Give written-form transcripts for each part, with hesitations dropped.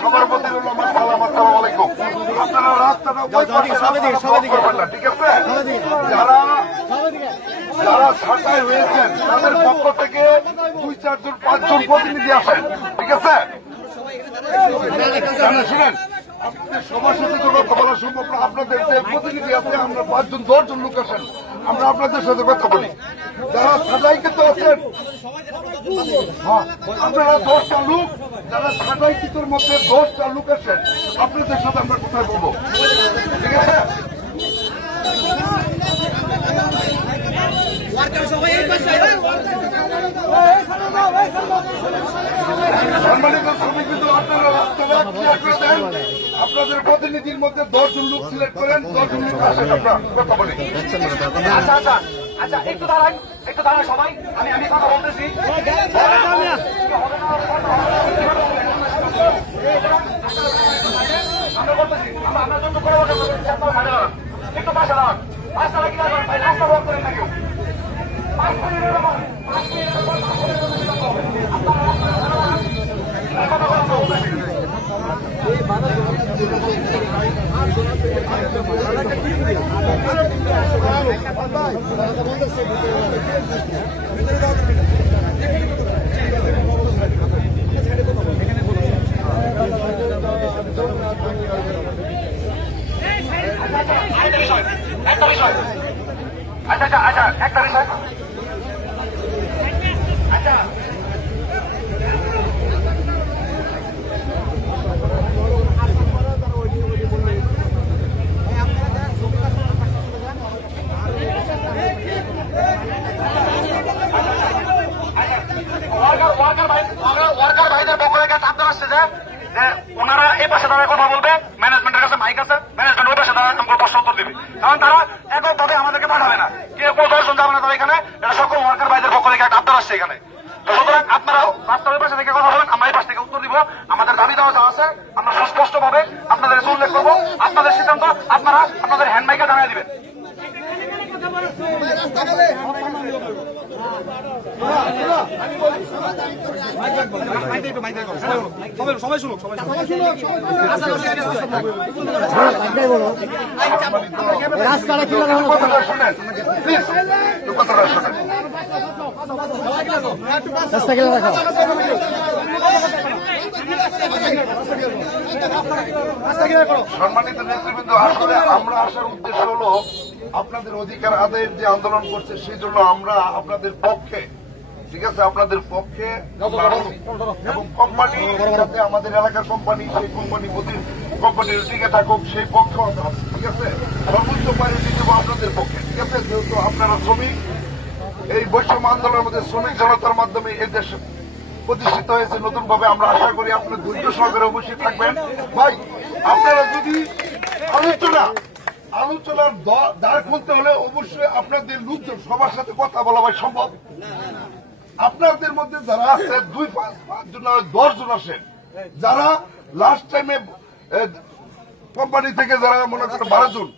সবার প্রতি আপনারা রাস্তাটা ঠিক আছে। যারা ছাঁটাই হয়েছেন তাদের পক্ষ থেকে 2-4 জন 5 জন প্রতিনিধি আসেন, ঠিক আছে। শুনেন, আপনাদের সবার সাথে তো কথা বলা সম্ভব না। আপনাদের যে প্রতিনিধি আছে, আমরা 5 জন 10 জন লোক আসেন, আমরা আপনাদের সাথে কথা বলি। যারা ছাঁটাই কিন্তু আছেন, আপনারা 10টা লোক, যারা ছাঁটাইকৃতর মধ্যে 10টা লোক আছেন, আপনাদের সাথে আমরা কোথায় বলবো, ঠিক আছে। সম্মানিত শ্রমিকবৃন্দ, আপনারা রাস্তাটা ক্লিয়ার করে দেন। আপনাদের প্রতিনিধির মধ্যে 10 জন লোক সিলেক্ট করেন, 10 জন লোক আসেন, আমরা কথা বলি। আচ্ছা, একটু দাঁড়ান সবাই, আমি কথা বলতেছি। আমরা বলতেছি, আমরা যত করে একটু পাশে দাঁড়ান। রাস্তাটা কি দাঁড়ান ভাই, রাস্তা বন্ধ করেন না কেউ। একটা বিষয় আচ্ছা একটা বিষয় আচ্ছা ওয়ার্কার ভাইদের পক্ষ থেকে চাপ দেওয়া আসছে যে ওনারা এই পাশে দাঁড়ায় কথা বলবে, ম্যানেজমেন্টের কাছে মাইক আছে, ম্যানেজমেন্ট ওই পাশে দাঁড়ায় আমাকে প্রশ্ন উত্তর দিবে, কারণ তারা এককভাবে আমাদেরকে পাঠাবে না, কেউ 10 জন যাবে না তারা এখানে। এটা সকল ওয়ার্কার ভাইদের পক্ষ থেকে একটা আবদার আসছে এখানে। সুতরাং আপনারাও রাস্তার ওই পাশে থেকে কথা বলেন, আমরা এই পাশ থেকে উত্তর দিব। আমাদের দাবি দেওয়া যা আছে আমরা সুস্পষ্ট ভাবে আপনাদের উল্লেখ করবো। আপনাদের সিদ্ধান্ত আপনারা আপনাদের হ্যান্ড মাইকে জানিয়ে দিবেন। সবাই শুনুক, রাস্তাটা কি সম্মানিত নেতৃবৃন্দ, আসলে আমরা আসার উদ্দেশ্য হলো আপনাদের অধিকার আদায়ের যে আন্দোলন করছে সেই জন্য আমরা আপনাদের পক্ষে, ঠিক আছে, আপনাদের পক্ষে এবং কোম্পানি যাতে আমাদের এলাকার কোম্পানি, সেই কোম্পানির টিকে থাকুক সেই পক্ষ, ঠিক আছে, সর্বোচ্চ প্রায়োরিটি দেবো আপনাদের পক্ষে, ঠিক আছে। যেহেতু আপনারা শ্রমিক, এই বৈষম্য আন্দোলনের মধ্যে শ্রমিক জনতার মাধ্যমে এই দেশ প্রতিষ্ঠিত হয়েছে নতুন ভাবে। আমরা আশা করি আপনার ধৈর্য সহকারে অবশ্যই থাকবেন। ভাই, আপনারা যদি আলোচনার দ্বার খুলতে হলে অবশ্যই আপনাদের লোকজন সবার সাথে কথা বলা ভাই সম্ভব। আপনাদের মধ্যে যারা আছে 2-5 জন 10 জন আসেন, যারা লাস্ট টাইমে কোম্পানি থেকে যারা মনে করেন 12 জন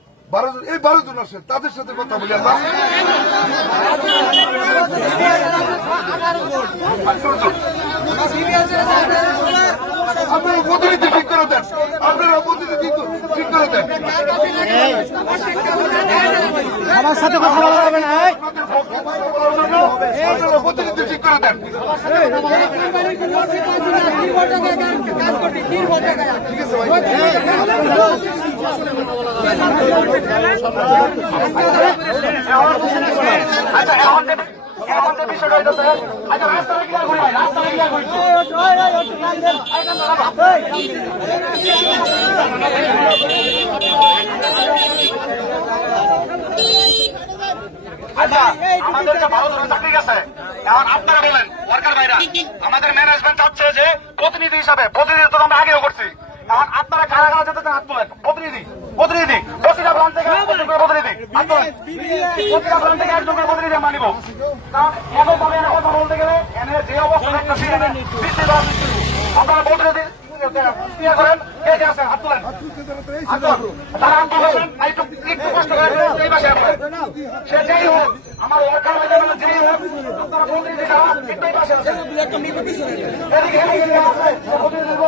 এই 12 জন আসেন, তাদের সাথে কথা বলি আমরা। আপনারা প্রতিনিধি ঠিক করে দেন, আপনারা প্রতিনিধি ঠিক করে দেন, আমার সাথে কথা বলা যাবে না, আপনারা প্রতিনিধি ঠিক করে দেন, ঠিক আছে ভাই। এখন যে বিষয়টা হইতেছে, আচ্ছা রাস্তাটা ক্লিয়ার করি ভাই, রাস্তাটা ক্লিয়ার করি। আচ্ছা, আমাদেরকে 12 জন চাকরি গেছে, এখন আপনারা বলেন ওয়ার্কার ভাইরা, আমাদের ম্যানেজমেন্ট চাচ্ছে যে প্রতিনিধি হিসাবে, প্রতিনিধি তো আমরা আগেও করছি, এখন আপনারা কারা কারা যেতে চান হাত তোলেন। প্রতিনিধি করে প্রতিনিধি প্রতিটা প্রান্ত থেকে একজন করে প্রতিনিধি আমরা নিব। কারণ এককভাবে এনে কথা বলতে গেলে এনে যে অবস্থা দেখতেছি আপনারা প্রতিনিধি ইয়ে করেন, কে কে আছেন হাত তুলেন। তারা আন্দোলন একটু কষ্ট করে এই পাশে আসবেন। সে যেই হোক, আমার ওয়ার্কার যেই হোক, আপনারা প্রতিনিধি যারা একটু পাশে আছেন। এদিকে এদিকে আছে প্রতিনিধি দিব।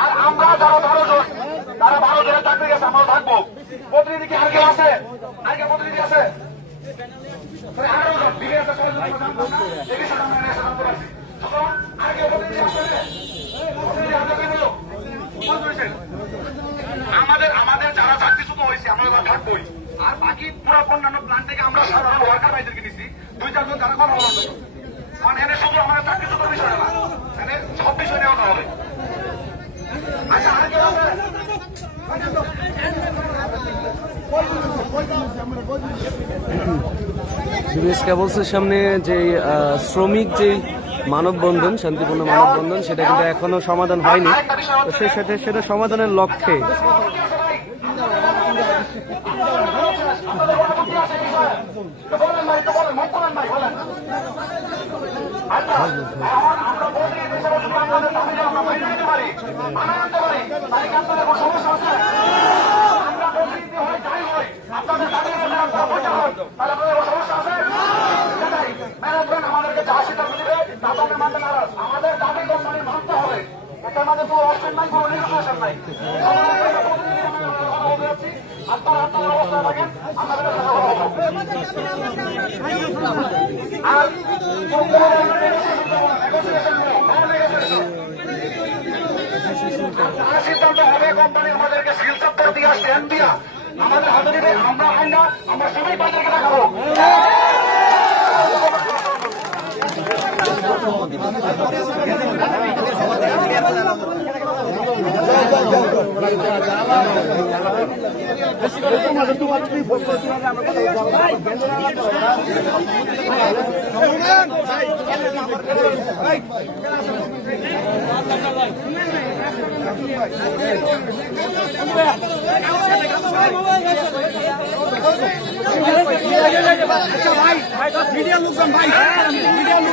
আর আমরা যারা 12 জন, তারা 12 জনের চাকরি গেছে, আমরা থাকবো। প্রতিনিধি কি আর কেউ আছে? আর কেউ প্রতিনিধি আছে? 11 জন বিঘে আছে, 6 জন আমাদের যারা চাকরিচ্যুত হয়েছে আমরা এবার থাকবোই। আর বাকি পুরো অন্যান্য প্ল্যান থেকে আমরা সাধারণ ওয়ার্কার ভাইদেরকে নিচ্ছি 2-4 জন যারা কথা বলার জন্য। কারণ এনে শুধু আমাদের চাকরিচ্যুত বিষয় না, এনে সব বিষয় নেওয়া হবে। আচ্ছা আর কেউ আছে? কেবলসের সামনে যে শ্রমিক যে মানববন্ধন, শান্তিপূর্ণ মানববন্ধন, সেটা কিন্তু এখনো সমাধান হয়নি। তো সেই সাথে সেটা সমাধানের লক্ষ্যে আমাদেরকে যা সিদ্ধান্ত দিবে তাদের মানতে নারাজ। আমাদের দাবি কোম্পানি মানতে হবে। এটার মাঝে কোনো অপশন নাই, কোনো নির্বাচন নাই। সিদ্ধান্ত হবে কোম্পানি আমাদেরকে সিল চাপ্তর দিয়ে স্ট্যান্ড দিয়া আমাদের হাতে দিবে। আমরা আইন না, আমরা সবাই বাজারকে দেখাবো। ভাই ভিডিও লোকজন ভাই ভিডিও লোকজন